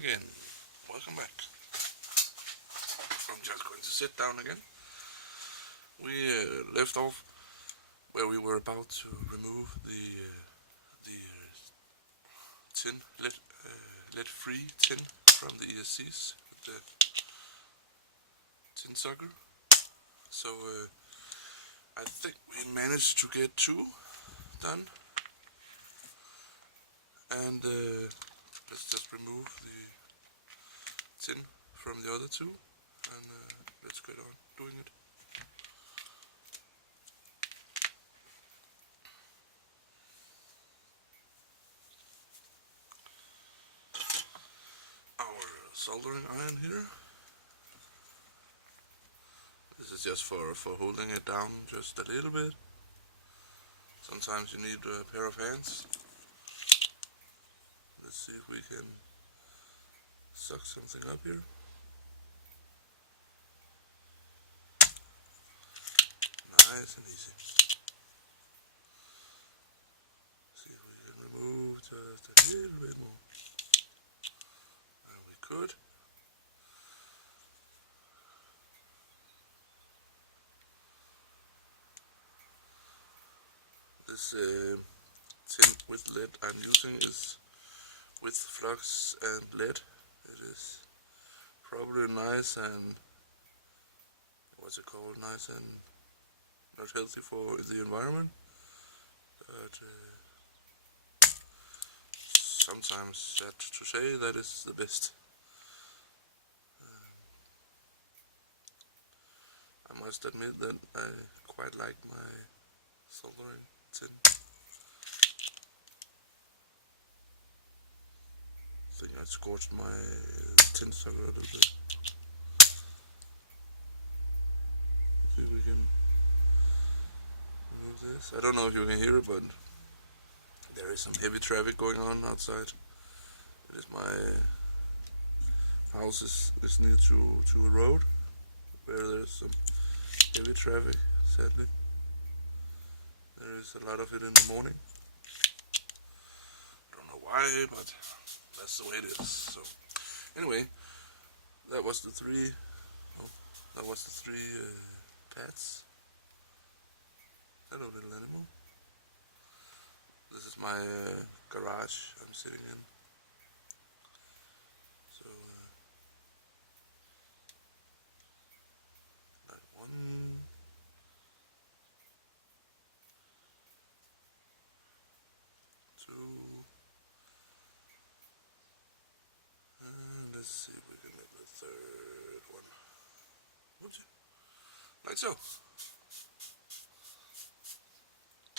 again. Welcome back. I'm just going to sit down again. We left off where we were about to remove the tin lead-free tin from the ESCs with the tin sucker. So I think we managed to get 2 done, and let's just remove the tin from the other 2 and let's get on doing it. Our soldering iron here. This is just for holding it down just a little bit. Sometimes you need a pair of hands. Let's see if we can suck something up here. Nice and easy. See if we can remove just a little bit more. And we could. This tin with lead I'm using is with flux and lead. It is probably nice and nice and not healthy for the environment, but sometimes sad to say that is the best. I must admit that I quite like my soldering tin. I think I scorched my tin sucker a little bit. See if we can remove this. I don't know if you can hear it, but there is some heavy traffic going on outside. It is my house is near to a road where there's some heavy traffic, sadly. There is a lot of it in the morning. I don't know why, but that's the way it is. So anyway, that was the 3 pads. Hello, little animal. This is my garage I'm sitting in. So like 1, 2, and let's see if we can make the 3rd one. Whoops. Like so.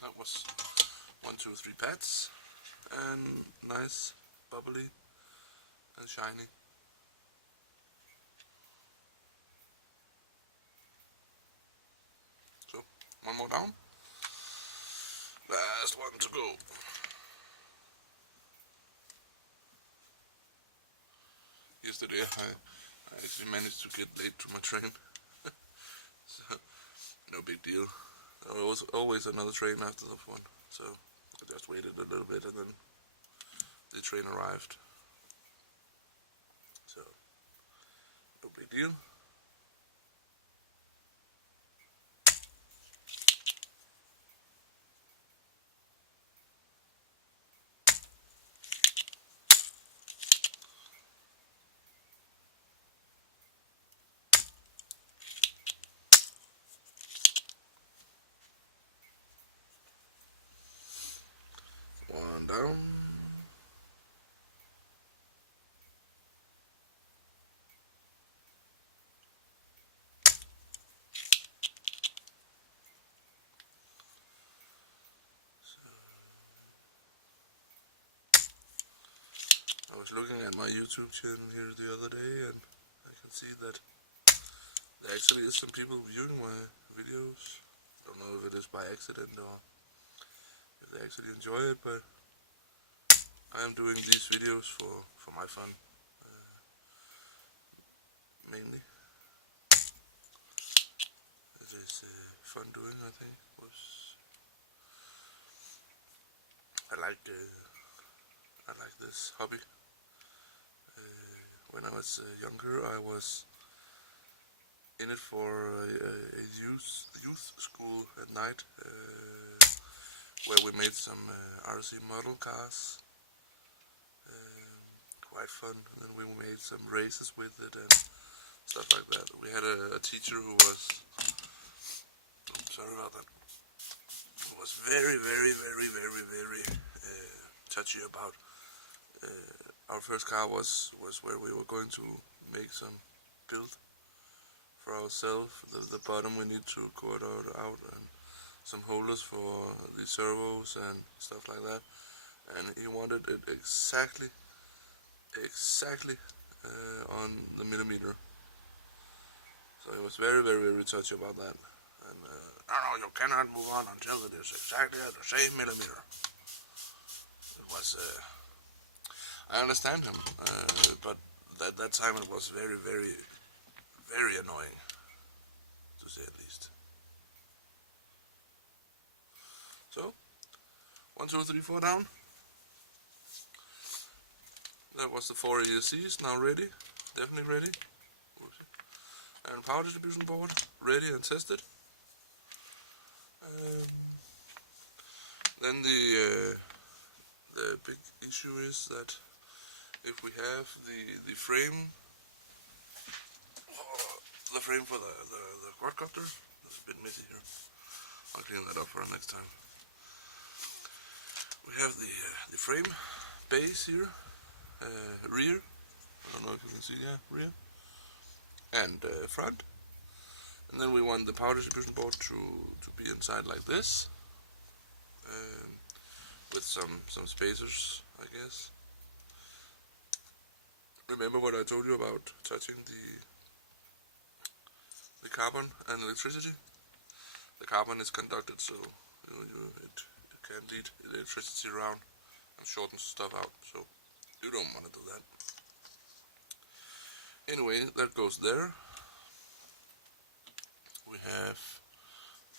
That was 1, 2, 3 pads, and nice, bubbly, and shiny. So, 1 more down. Last one to go. Yesterday I actually managed to get late to my train. So, no big deal. There was always another train after that one. So, I just waited a little bit and then the train arrived. So, no big deal. One down. I was looking at my YouTube channel here the other day and I can see that there actually is some people viewing my videos. I don't know if it is by accident or if they actually enjoy it, but I am doing these videos for my fun, mainly. It is fun doing, I think. I like this hobby. when I was younger, I was in it for a youth school at night, where we made some RC model cars. Quite fun. And then we made some races with it and stuff like that. We had a teacher who was, sorry about that, who was very, very, very, very, very touchy about. Our first car was where we were going to make some build for ourselves. The bottom we need to cut out and some holders for the servos and stuff like that. And he wanted it exactly on the millimeter. So he was very, very, very touchy about that. And no, you cannot move on until it is exactly at the same millimeter. It was, I understand him, but at that time it was very, very, very annoying, to say at least. So, 1, 2, 3, 4 down. That was the 4 ESCs, now ready, definitely ready. And power distribution board, ready and tested. Then the big issue is that if we have the frame, the frame for the quadcopter, that's a bit messy here. I'll clean that up for next time. We have the frame base here, rear. I don't know if you can see, yeah, rear and front. And then we want the power distribution board to be inside like this, with some spacers, I guess. Remember what I told you about touching the carbon and electricity? The carbon is conducted, so it can lead electricity around and shortens stuff out, so you don't want to do that. Anyway, that goes there. We have,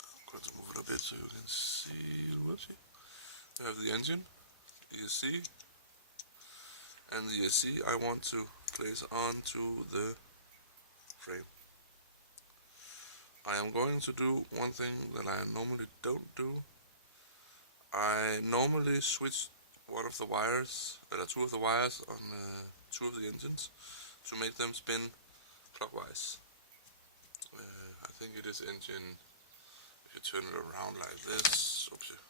I'm going to move it a bit so you can see, whoopsie. We have the engine, ESC, and the ESC I want to place onto the frame. I am going to do one thing that I normally don't do. I normally switch one of the wires, two of the wires on two of the engines to make them spin clockwise. I think it is engine, if you turn it around like this, oopsie,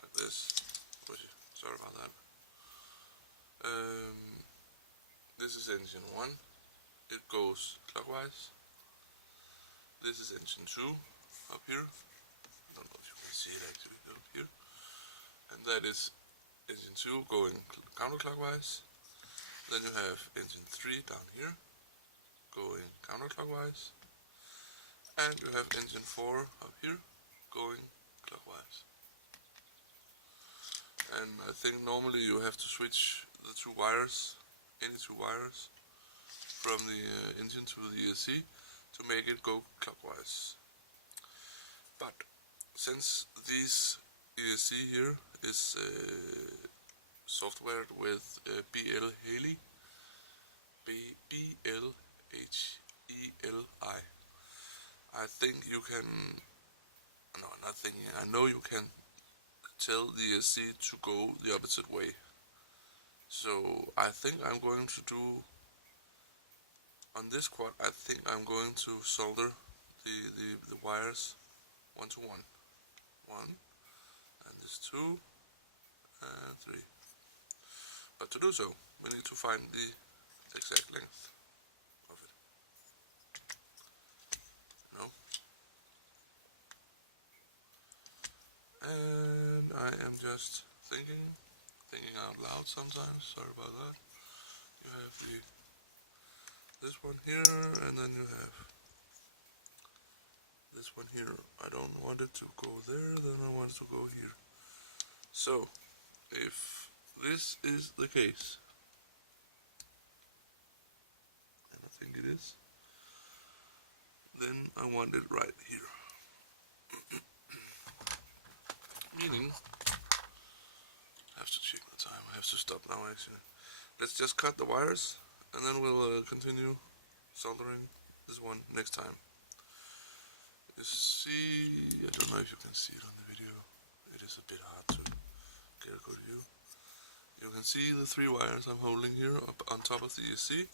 like this, oopsie, sorry about that. This is engine 1, it goes clockwise. This is engine 2, up here. I don't know if you can see it actually up here. And that is engine 2 going counterclockwise. Then you have engine 3 down here, going counterclockwise. And you have engine 4 up here, going clockwise. And I think normally you have to switch the two wires, any two wires, from the engine to the ESC to make it go clockwise. But since this ESC here is software with BL Heli, BLHELI, I think you can, no, not thinking, I know you can tell the ESC to go the opposite way. So I think I'm going to do, on this quad, I think I'm going to solder the wires 1 to 1. 1, and this 2, and 3. But to do so, we need to find the exact length of it. And I am just thinking out loud sometimes, sorry about that. You have this one here, and then you have this one here. I don't want it to go there, then I want it to go here. So, if this is the case, and I think it is, then I want it right here. Meaning, I have to check the time, I have to stop now actually. let's just cut the wires, and then we'll continue soldering this one next time. You see, I don't know if you can see it on the video. It is a bit hard to get a good view. You can see the 3 wires I'm holding here up on top of the ESC.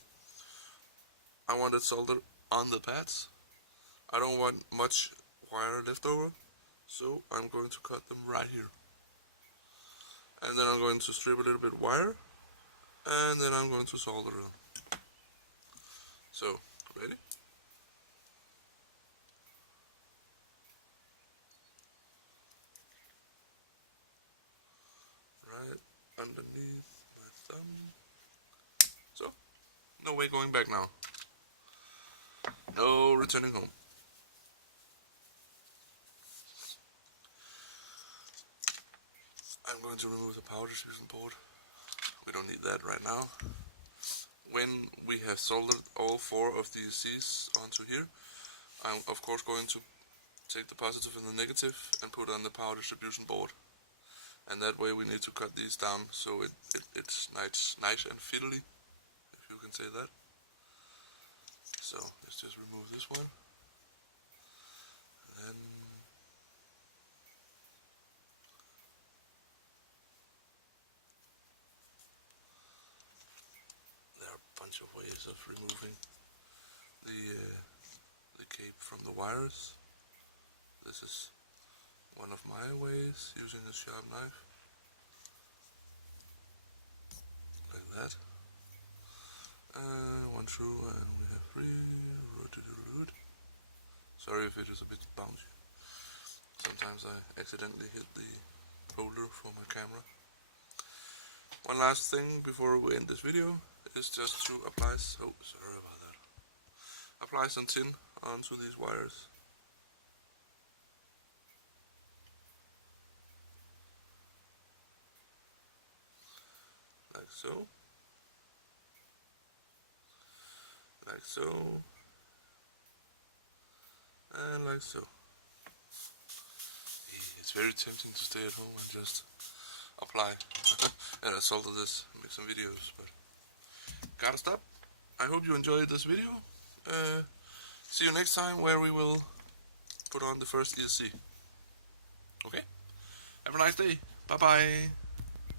I want it soldered on the pads. I don't want much wire left over, so I'm going to cut them right here. And then I'm going to strip a little bit wire, and then I'm going to solder them. So, ready? Right underneath my thumb. So, no way going back now. No returning home. I'm going to remove the power distribution board. We don't need that right now. When we have soldered all 4 of the ESCs onto here, I'm of course going to take the positive and the negative and put on the power distribution board. And that way we need to cut these down so it's nice and fiddly, if you can say that. So let's just remove this one. And then there are a bunch of ways of removing the cape from the wires. This is one of my ways, using a sharp knife, like that. 1 through, and we have 3. Sorry if it is a bit bouncy. Sometimes I accidentally hit the holder for my camera. One last thing before we end this video is just to apply, sorry about that. Apply some tin onto these wires. Like so. Like so. And like so. It's very tempting to stay at home and just apply and I solder this, make some videos, but gotta stop. I hope you enjoyed this video. See you next time, where we will put on the first ESC. Okay? Have a nice day. Bye bye.